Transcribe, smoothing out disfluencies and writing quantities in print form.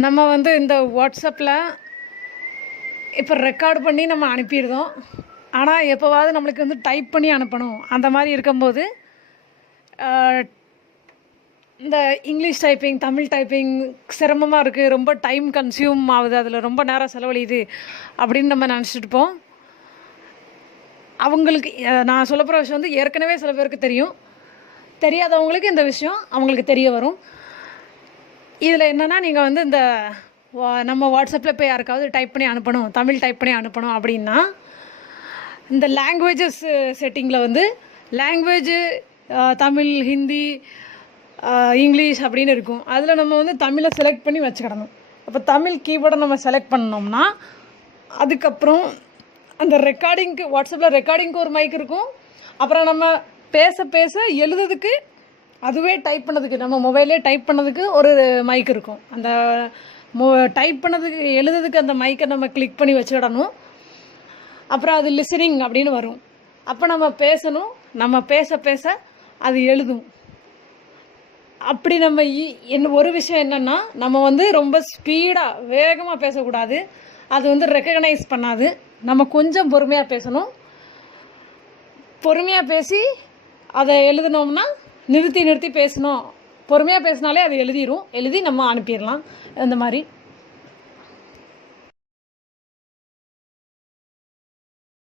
நம்ம வந்து இந்த வாட்ஸ்அப்பில் இப்போ ரெக்கார்டு பண்ணி நம்ம அனுப்பிடுதோம். ஆனால் எப்போவாவது நம்மளுக்கு வந்து டைப் பண்ணி அனுப்பணும். அந்த மாதிரி இருக்கும்போது இந்த இங்கிலீஷ் டைப்பிங், தமிழ் டைப்பிங் சிரமமாக இருக்குது, ரொம்ப டைம் கன்சியூம் ஆகுது, அதில் ரொம்ப நேரம் செலவழியுது அப்படின்னு நம்ம நினச்சிட்டு இருப்போம். அவங்களுக்கு நான் சொல்ல போகிற விஷயம் வந்து ஏற்கனவே சில பேருக்கு தெரியும். தெரியாதவங்களுக்கு இந்த விஷயம் அவங்களுக்கு தெரிய வரும். இதில் என்னென்னா, நீங்கள் வந்து இந்த நம்ம வாட்ஸ்அப்பில் இப்போ யாருக்காவது டைப் பண்ணி அனுப்பணும், தமிழ் டைப் பண்ணி அனுப்பணும் அப்படின்னா, இந்த லாங்குவேஜஸ் செட்டிங்கில் வந்து லாங்குவேஜு தமிழ், ஹிந்தி, இங்கிலீஷ் அப்படின்னு இருக்கும். அதில் நம்ம வந்து தமிழை செலக்ட் பண்ணி வச்சுக்கிடணும். அப்போ தமிழ் கீபோர்டை நம்ம செலக்ட் பண்ணோம்னா, அதுக்கப்புறம் அந்த ரெக்கார்டிங்க்கு வாட்ஸ்அப்பில் ரெக்கார்டிங்க்கு ஒரு மைக் இருக்கும். அப்புறம் நம்ம பேச பேச எழுதுறதுக்கு, அதுவே டைப் பண்ணதுக்கு, நம்ம மொபைலே டைப் பண்ணதுக்கு ஒரு மைக் இருக்கும். அந்த டைப் பண்ணதுக்கு எழுதுறதுக்கு அந்த மைக்கை நம்ம கிளிக் பண்ணி வச்சுக்கிடணும். அப்புறம் அது லிசனிங் அப்படின்னு வரும். அப்போ நம்ம பேசணும், நம்ம பேச பேச அது எழுதும். அப்படி நம்ம ஒரு விஷயம் என்னென்னா, நம்ம வந்து ரொம்ப ஸ்பீடாக வேகமாக பேசக்கூடாது. அது வந்து ரெக்கக்னைஸ் பண்ணாது. நம்ம கொஞ்சம் பொறுமையாக பேசணும். பொறுமையாக பேசி அதை எழுதினோம்னா, நிறுத்தி பேசணும். பொறுமையாக பேசினாலே அது எழுதி நம்ம அனுப்பிடலாம். இந்த மாதிரி